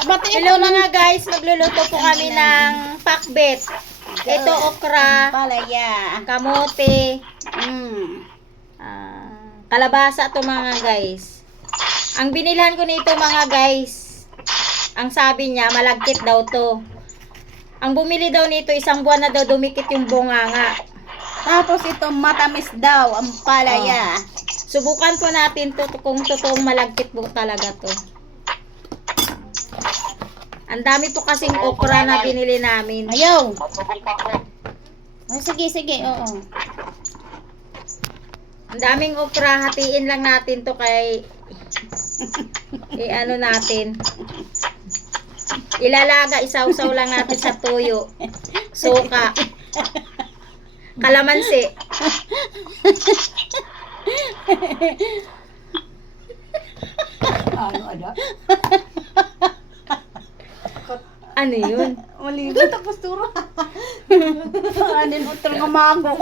Hello mga guys, magluluto po kami ng pakbet. Ito okra, Palaya. kamote, Mm. kalabasa to mga guys. Ang binilhan ko nito mga guys, ang sabi niya malagkit daw to. Ang bumili daw nito, isang buwan na daw dumikit yung bunganga. Tapos ito matamis daw ang palaya. Subukan po natin to kung totoong malagkit po talaga to. Ang dami po kasing okra na binili namin. Ayaw. Oh, sige, sige. Oo. Ang daming okra, hatiin lang natin to kay ano natin. Ilalaga, isaw-saw lang natin sa tuyo. Suka. Kalamansi. Ano yun? Maligo tapos turo. Anin mo talaga mago.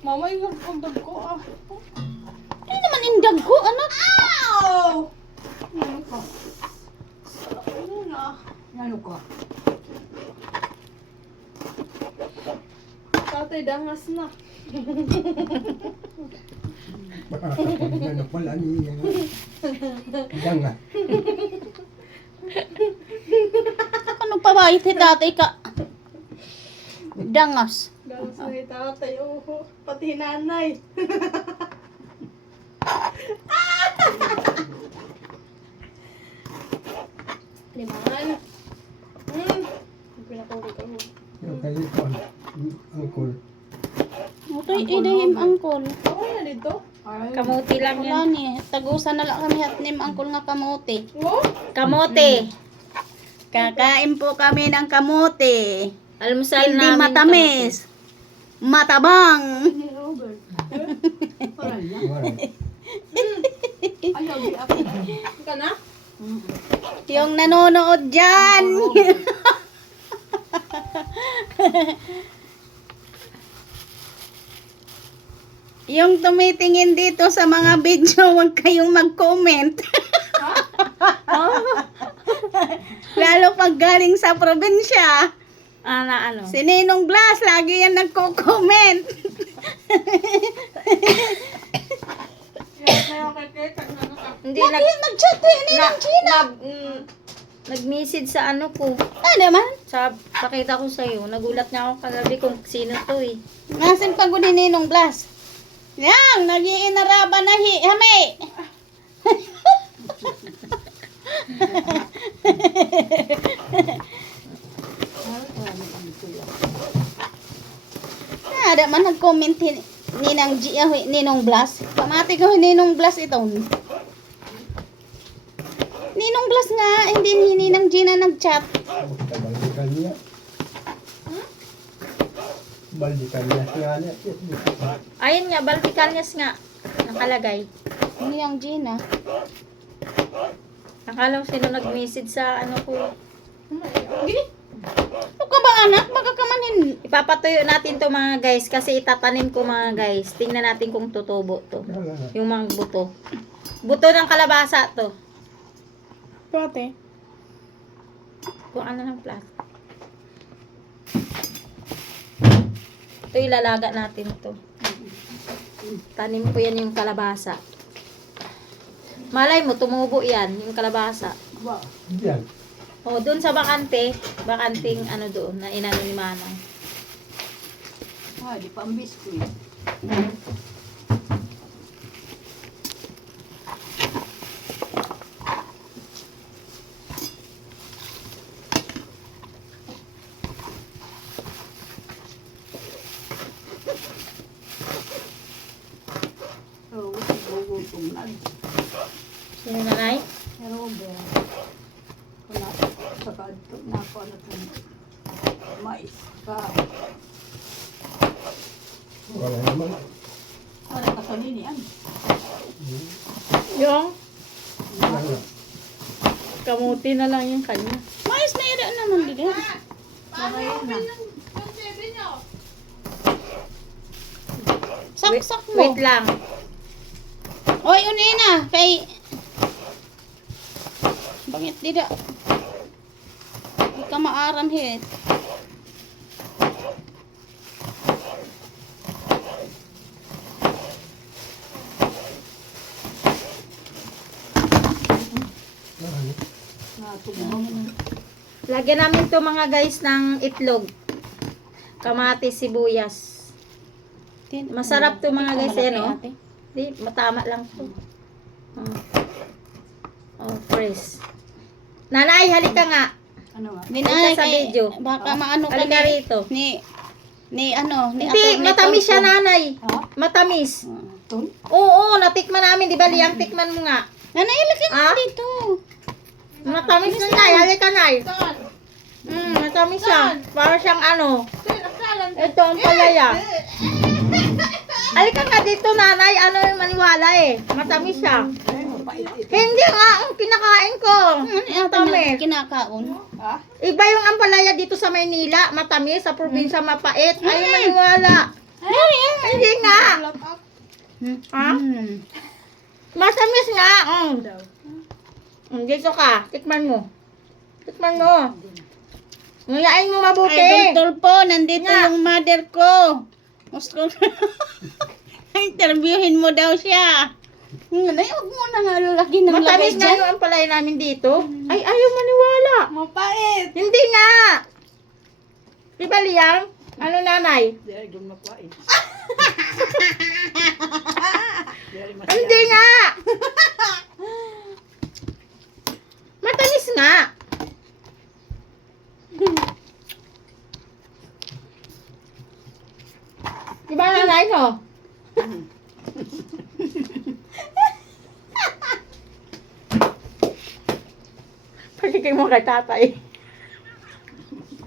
Mama, yung pagdag ko ah. Ano naman indag ko, anak? Ow! Ano ka? Ano na? Ano ka? Tatay, dangas na. Ano pala niya? Danga. Ano pa ba iti tatay ka? Dangas. Dangas na yung tatay, oh. Pati nanay. Liman. Pinakaulit ako. Yung kayo ko, angkol. Utoy, idahim angkol. Okay na dito? Kamote lang Wala yan. ni. Tagusan na lang kami at nim angkol nga kamote. Oh? Kamote. Kakain po kami ng kamote. Almusal Hindi namin. matamis. Matabang. Ni Robert. Parang na. Wala. Ayaw, di ako. Ka na? Yung nanonood dyan. Yung tumitingin dito sa mga video, huwag kayong mag-comment. Lalo pag galing sa probinsya. Ano? Si Ninong Blas, lagi yan nagko-comment. Kaya kay Hindi Lagi yan nag-chat eh, Ninong Gina. nag-message sa ano ko. Ano naman? Sa pakita ko sa iyo. Nagulat niya ako kagabi kung sino to eh. Nasin pag ni Ninong Blas. Yang, nag-iinaraba na hami. Ada man nag-comment Ninang G, Ninong Blas. Pamati ko Ninong Blas ito. Ninong Blas nga, hindi ni Ninang G na nag-chat. Balikan niya. Balikan niya. Nga niya. Ayun nga, Balticanias nga. Nakalagay. Ninang G na. Nakala ko sino nag-message sa ano ko. Ano ka ba anak? Baka ka manin. Ipapatuyo natin to mga guys kasi itatanim ko mga guys. Tingnan natin kung tutubo to. Yung mga buto. Buto ng kalabasa to. Pati. Kung ano ng plastic. Ito ilalaga natin to. Tanim ko yan yung kalabasa. Malay mo, tumubo yan, yung kalabasa. Diyan. O, doon sa bakanting ano doon, na inano ni Manang. Ah, di pa ang biskuit. Oh, gugutom na. Sino nanay? Robert. Wala. Saka ito na ako na ito. Mais. Ka. Wala naman. Wala ka sa linian. Yung Wala na. kamuti na lang yung kanya. Mais na ira naman dito. Maray na. Saksak mo. Wait lang. Oy, unina. Kay... Bangit dida. Hindi ka maaram hit. Lagyan namin to mga guys ng itlog. Kamatis, sibuyas. Masarap to mga guys, eh, no? Di, matama lang to. Fresh. Nanay, halika nga. Ano nga? Ninay, Ito sa video. Baka maano ka Halika ni... rito. Ni ano, ni Hindi, Atty. matamis siya, Tonton. nanay. Ha? Matamis. Tol? Oo, natikman namin, di ba, Liang? Tikman mo nga. Nanay, ilagay mo Ah? dito. Matamis na, nay. Halika, nay. Matamis siya. Para siyang ano. Ito ang palaya. Halika nga dito, nanay. Ano yung maniwala eh. Matamis siya. Ay, mapait ito. Hindi nga, ang kinakain ko. Ano Matamis. kinakaon? Ha? Iba yung ampalaya dito sa Maynila. Matamis. Sa probinsya mapait. Ayaw maniwala. Hindi nga. Ha? Matamis nga. Dito ka. Tikman mo. Tikman mo. Ngayain mo mabuti. Ay, Dr. po, nandito Nga. yung mother ko. Gusto interviewin mo daw siya. Nanay, huwag mo na nga lagi ng lagay Matamis nga dyan. yung ampalaya namin dito. Ay, ayaw maniwala. Mapait! Hindi nga. Di ba, Liang? Ano, nanay? Dahil doon mapait. Hindi nga. Matamis nga. Di ba, nanay, no? Pagkikay mo kay tatay.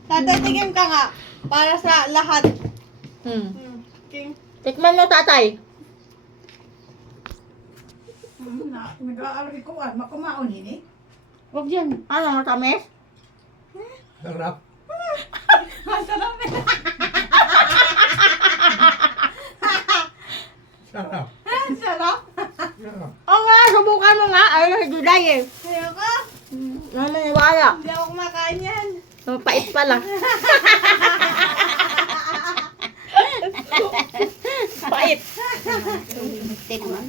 Tatatigim ka nga para sa lahat. King. Tikman mo, tatay. Nag-aalari ko, makumaon yun eh. Huwag yan. Ano, matamis? Sarap. Masarap eh. Sarap. Sarap. Sarap. Oo nga, subukan mo nga. Ay, nagduday eh. Ayoko. Naniniwala. Hindi ako kumakain yan. Mapait pala. Pait. Tikman.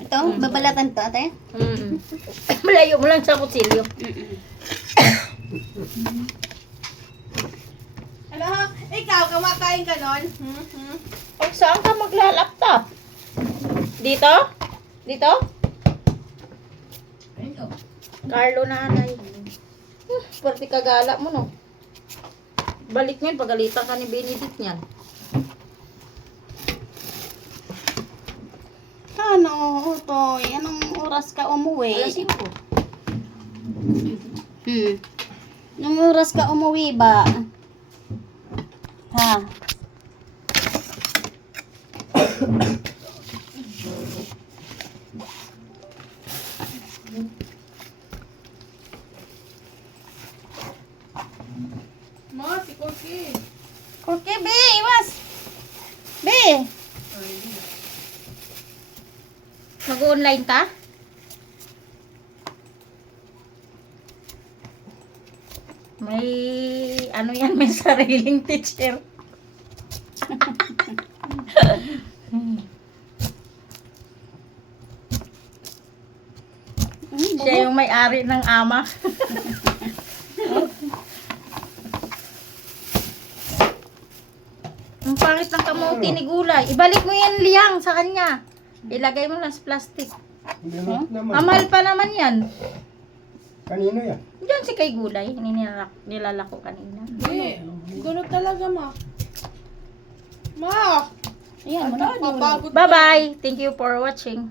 Ito, babalatan to, ate. Malayo mo lang sa kutsilyo. Ano ha? Ikaw, kumakain ka nun? Pag saan ka maglalaptop? Dito? Dito? Ayun. Carlo nanay. Pwerte kagala mo no. Balik mo yun, pagalitan ka ni Benedict niyan. Ano, Utoy? Anong oras ka umuwi? Alas 5. Anong oras ka umuwi ba? Ha? Ma, si Corky. Okay, be, iwas! Be! Mag-online ka? May, ano yan, may sariling teacher. Siya yung may-ari ng ama. Ang pangit ng kamuti ni gulay. Ibalik mo yan, Liang, sa kanya. Ilagay mo lang sa plastic. Hindi naman. Amal pa naman yan. Kanino yan? Diyan si kay gulay. Nilalako kanina. Hindi. Gulo talaga, ma. Ma! Ayan, Ata, di mo Bye-bye. Thank you for watching.